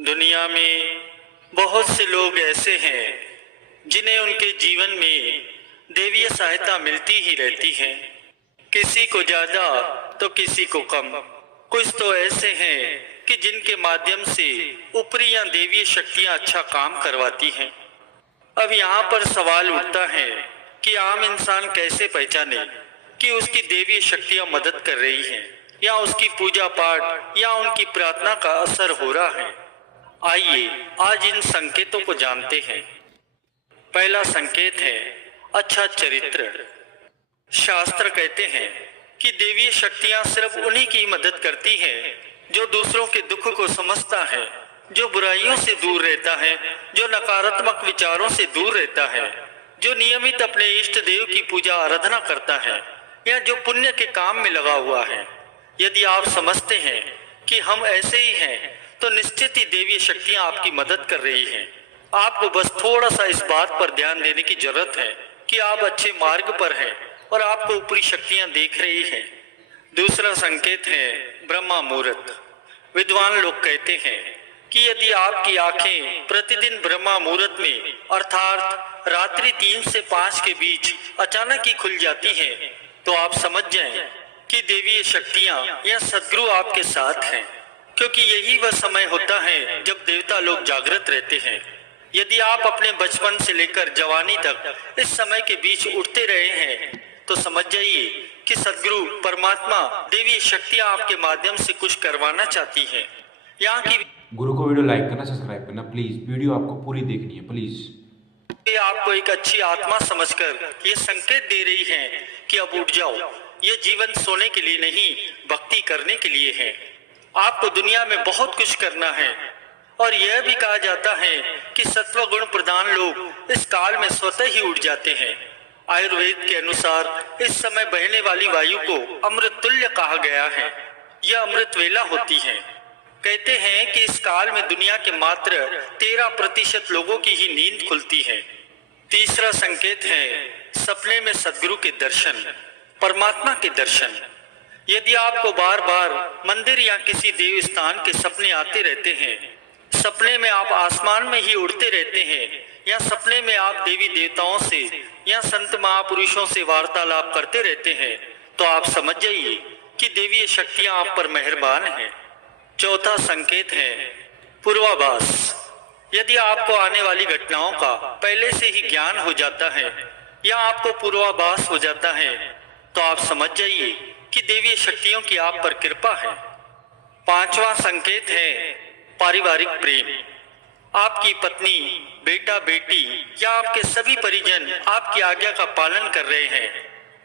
दुनिया में बहुत से लोग ऐसे हैं जिन्हें उनके जीवन में देवीय सहायता मिलती ही रहती है। किसी को ज्यादा तो किसी को कम। कुछ तो ऐसे हैं कि जिनके माध्यम से ऊपरी या देवीय शक्तियां अच्छा काम करवाती हैं। अब यहाँ पर सवाल उठता है कि आम इंसान कैसे पहचाने कि उसकी देवीय शक्तियां मदद कर रही हैं या उसकी पूजा पाठ या उनकी प्रार्थना का असर हो रहा है। आइए आज इन संकेतों को जानते हैं। पहला संकेत है अच्छा चरित्र। शास्त्र कहते हैं कि देवीय शक्तियां सिर्फ उन्हीं की मदद करती हैं जो दूसरों के दुख को समझता है, जो बुराइयों से दूर रहता है, जो नकारात्मक विचारों से दूर रहता है, जो नियमित अपने इष्ट देव की पूजा आराधना करता है या जो पुण्य के काम में लगा हुआ है। यदि आप समझते हैं कि हम ऐसे ही हैं तो निश्चित ही देवीय शक्तियां आपकी मदद कर रही हैं। आपको बस थोड़ा सा इस बात पर ध्यान देने की जरूरत है कि आप अच्छे मार्ग पर हैं और आपको ऊपरी शक्तियां देख रही हैं। दूसरा संकेत है ब्रह्मा मुहूर्त। विद्वान लोग कहते हैं कि यदि आपकी आंखें प्रतिदिन ब्रह्मा मुहूर्त में अर्थात रात्रि 3 से 5 के बीच अचानक ही खुल जाती हैं तो आप समझ जाएं कि देवीय शक्तियां या सद्गुरु आपके साथ हैं, क्योंकि यही वह समय होता है जब देवता लोग जागृत रहते हैं। यदि आप अपने बचपन से लेकर जवानी तक इस समय के बीच उठते रहे हैं तो समझ जाइए कि सद्गुरु परमात्मा देवी शक्तियां आपके माध्यम से कुछ करवाना चाहती हैं। यहाँ की गुरु को वीडियो लाइक करना, सब्सक्राइब करना प्लीज। वीडियो आपको पूरी देखनी है प्लीज। आपको एक अच्छी आत्मा समझकर ये संकेत दे रही है कि अब उठ जाओ। ये जीवन सोने के लिए नहीं, भक्ति करने के लिए है। आपको दुनिया में बहुत कुछ करना है और यह भी कहा जाता है कि सत्व गुण प्रधान लोग इस काल में स्वतः ही उठ जाते हैं। आयुर्वेद के अनुसार इस समय बहने वाली वायु को अमृत तुल्य कहा गया है। यह अमृत वेला होती है। कहते हैं कि इस काल में दुनिया के मात्र 13% लोगों की ही नींद खुलती है। तीसरा संकेत है सपने में सद्गुरु के दर्शन, परमात्मा के दर्शन। यदि आपको बार बार मंदिर या किसी देव स्थान के सपने आते रहते हैं, सपने में आप आसमान में ही उड़ते रहते हैं या सपने में आप देवी देवताओं से या संत महापुरुषों से वार्तालाप करते रहते हैं तो आप समझ जाइए कि देवीय शक्तियां आप पर मेहरबान हैं। चौथा संकेत है पूर्वाभास। यदि आपको आने वाली घटनाओं का पहले से ही ज्ञान हो जाता है या आपको पूर्वाभास हो जाता है तो आप समझ जाइए कि देवीय शक्तियों की आप पर कृपा है। पांचवा संकेत है पारिवारिक प्रेम। आपकी पत्नी, बेटा बेटी या आपके सभी परिजन आपकी आज्ञा का पालन कर रहे हैं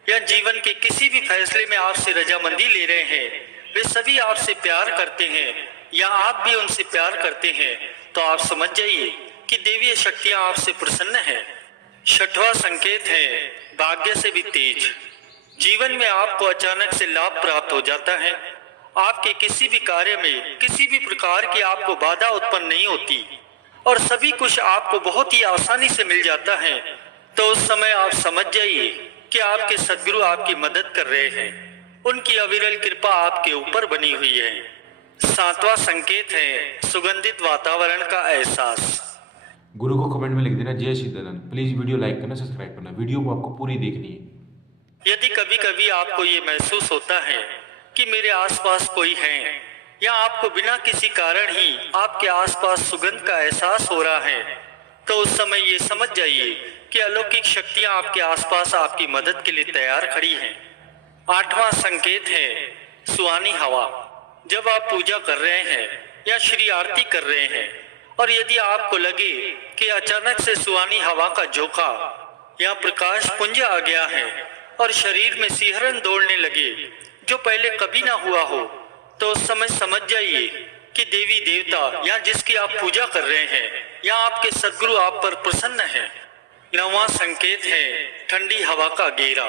या जीवन के किसी भी फैसले में आपसे रजामंदी ले रहे हैं, वे सभी आपसे प्यार करते हैं या आप भी उनसे प्यार करते हैं तो आप समझ जाइए कि देवीय शक्तियां आपसे प्रसन्न हैं। छठवां संकेत है भाग्य से भी तेज। जीवन में आपको अचानक से लाभ प्राप्त हो जाता है। आपके किसी भी कार्य में किसी भी प्रकार की आपको बाधा उत्पन्न नहीं होती और सभी कुछ आपको बहुत ही आसानी से मिल जाता है तो उस समय आप समझ जाइए कि आपके सद्गुरु आपकी मदद कर रहे हैं। उनकी अविरल कृपा आपके ऊपर बनी हुई है। सातवां संकेत है सुगंधित वातावरण का एहसास। गुरु को कमेंट में लिख देना जय सिद्धानंद। प्लीज वीडियो लाइक करना, सब्सक्राइब करना। वीडियो को आपको पूरी देखनी है। यदि कभी कभी आपको ये महसूस होता है कि मेरे आसपास कोई है या आपको बिना किसी कारण ही आपके आसपास सुगंध का एहसास हो रहा है तो उस समय ये समझ जाइए कि अलौकिक शक्तियां आपके आसपास आपकी मदद के लिए तैयार खड़ी हैं। आठवां संकेत है सुहानी हवा। जब आप पूजा कर रहे हैं या श्री आरती कर रहे हैं और यदि आपको लगे कि अचानक से सुहानी हवा का झोंका या प्रकाश पुंज आ गया है और शरीर में सिहरन दौड़ने लगे जो पहले कभी ना हुआ हो तो उस समय समझ जाइए कि देवी देवता या जिसकी आप पूजा कर रहे हैं या आपके सद्गुरु आप पर प्रसन्न हैं। नौवां संकेत है ठंडी हवा का घेरा।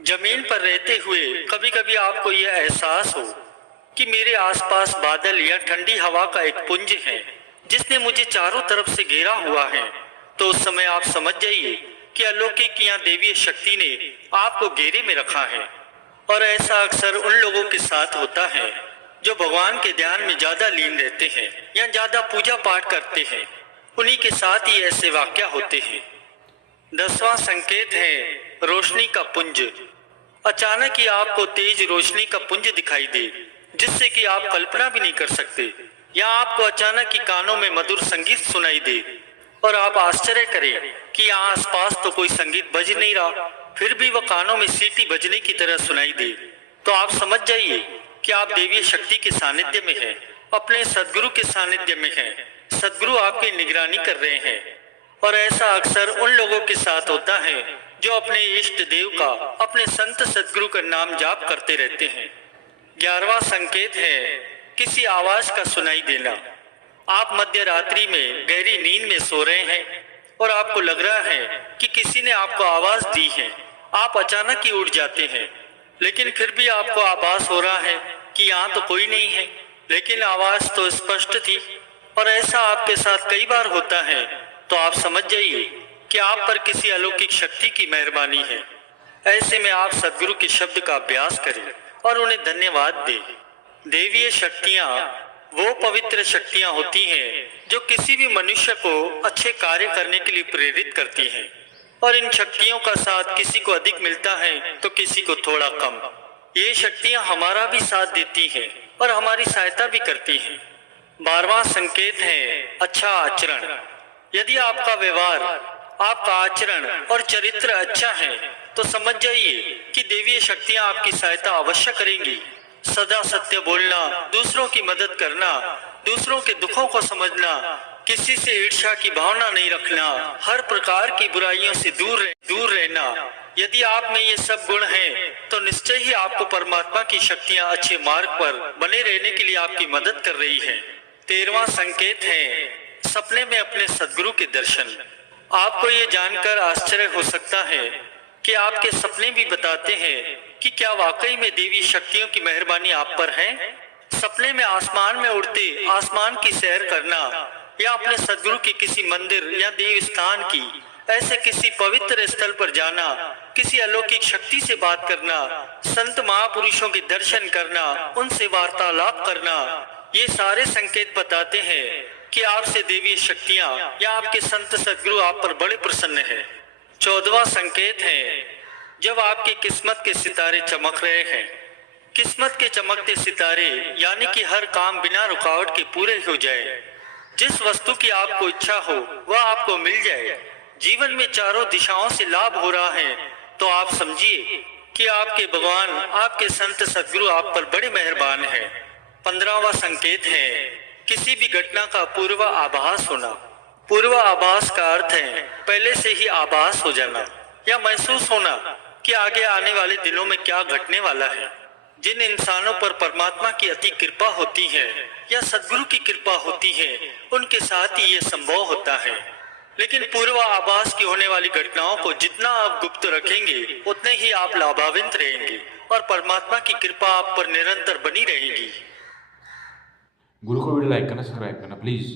जमीन पर रहते हुए कभी कभी आपको यह एहसास हो कि मेरे आसपास बादल या ठंडी हवा का एक पुंज है जिसने मुझे चारों तरफ से घेरा हुआ है तो उस समय आप समझ जाइए कि अलौकिक या देवीय शक्ति ने आपको घेरे में रखा है। और ऐसा अक्सर उन लोगों के साथ होता है जो भगवान के ध्यान में ज्यादा लीन रहते हैं या ज्यादा पूजा पाठ करते हैं, उन्हीं के साथ ही ऐसे वाक्य होते हैं। 10वां संकेत है रोशनी का पुंज। अचानक ही आपको तेज रोशनी का पुंज दिखाई दे, जिससे कि आप कल्पना भी नहीं कर सकते, या आपको अचानक ही कानों में मधुर संगीत सुनाई दे और आप आश्चर्य करें कि यहाँ आसपास तो कोई संगीत बज नहीं रहा, फिर भी वह कानों में सीटी बजने की तरह सुनाई दे, तो आप समझ जाइए कि आप देवीय शक्ति के सानिध्य में हैं, अपने सदगुरु के सानिध्य में हैं। सदगुरु आपकी निगरानी कर रहे हैं। और ऐसा अक्सर उन लोगों के साथ होता है जो अपने इष्ट देव का, अपने संत सदगुरु का नाम जाप करते रहते हैं। 11वां संकेत है किसी आवाज का सुनाई देना। आप मध्य रात्रि में गहरी नींद में सो रहे हैं और आपको लग रहा है कि किसी ने आपको आवाज दी है। आप अचानक ही उठ जाते हैं, लेकिन फिर भी आपको आभास हो रहा है कि यहाँ तो कोई नहीं है, लेकिन आवाज तो स्पष्ट थी। और ऐसा आपके साथ कई बार होता है, तो आप समझ जाइए कि आप पर किसी अलौकिक शक्ति की मेहरबानी है। ऐसे में आप सदगुरु के शब्द का अभ्यास करें और उन्हें धन्यवाद दें। देवीय शक्तियाँ वो पवित्र शक्तियाँ होती हैं जो किसी भी मनुष्य को अच्छे कार्य करने के लिए प्रेरित करती हैं, और इन शक्तियों का साथ किसी को अधिक मिलता है तो किसी को थोड़ा कम। ये शक्तियाँ हमारा भी साथ देती हैं और हमारी सहायता भी करती हैं। 12वां संकेत है अच्छा आचरण। यदि आपका व्यवहार, आपका आचरण और चरित्र अच्छा है, तो समझ जाइए कि देवीय शक्तियाँ आपकी सहायता अवश्य करेंगी। सदा सत्य बोलना, दूसरों की मदद करना, दूसरों के दुखों को समझना, किसी से ईर्ष्या की भावना नहीं रखना, हर प्रकार की बुराइयों से दूर रहना। यदि आप में ये सब गुण हैं, तो निश्चय ही आपको परमात्मा की शक्तियाँ अच्छे मार्ग पर बने रहने के लिए आपकी मदद कर रही हैं। 13वां संकेत है सपने में अपने सदगुरु के दर्शन। आपको ये जानकर आश्चर्य हो सकता है कि आपके सपने भी बताते हैं कि क्या वाकई में देवी शक्तियों की मेहरबानी आप पर है। सपने में आसमान में उड़ते, आसमान की सैर करना, या अपने सदगुरु के किसी मंदिर या देव स्थान की, ऐसे किसी पवित्र स्थल पर जाना, किसी अलौकिक शक्ति से बात करना, संत महापुरुषों के दर्शन करना, उनसे वार्तालाप करना, ये सारे संकेत बताते हैं कि आपसे देवी शक्तियाँ या आपके संत सदगुरु आप पर बड़े प्रसन्न हैं। 14वां संकेत है जब आपकी किस्मत के सितारे चमक रहे हैं। किस्मत के चमकते सितारे यानी कि हर काम बिना रुकावट के पूरे हो जाए। जिस वस्तु की आपको इच्छा हो वह आपको मिल जाए। जीवन में चारों दिशाओं से लाभ हो रहा है, तो आप समझिए कि आपके भगवान, आपके संत सदगुरु आप पर बड़े मेहरबान हैं। 15वां संकेत है किसी भी घटना का पूर्व आभास होना। पूर्व आभास का अर्थ है पहले से ही आभास हो जाना या महसूस होना कि आगे आने वाले दिनों में क्या घटने वाला है। जिन इंसानों पर परमात्मा की अति कृपा होती है या सदगुरु की कृपा होती है, उनके साथ ही ये संभव होता है। लेकिन पूर्व आभास की होने वाली घटनाओं को जितना आप गुप्त रखेंगे, उतने ही आप लाभान्वित रहेंगे और परमात्मा की कृपा आप पर निरंतर बनी रहेगी। गुरु को वीडियो लाइक करना, सब्सक्राइब करना प्लीज़।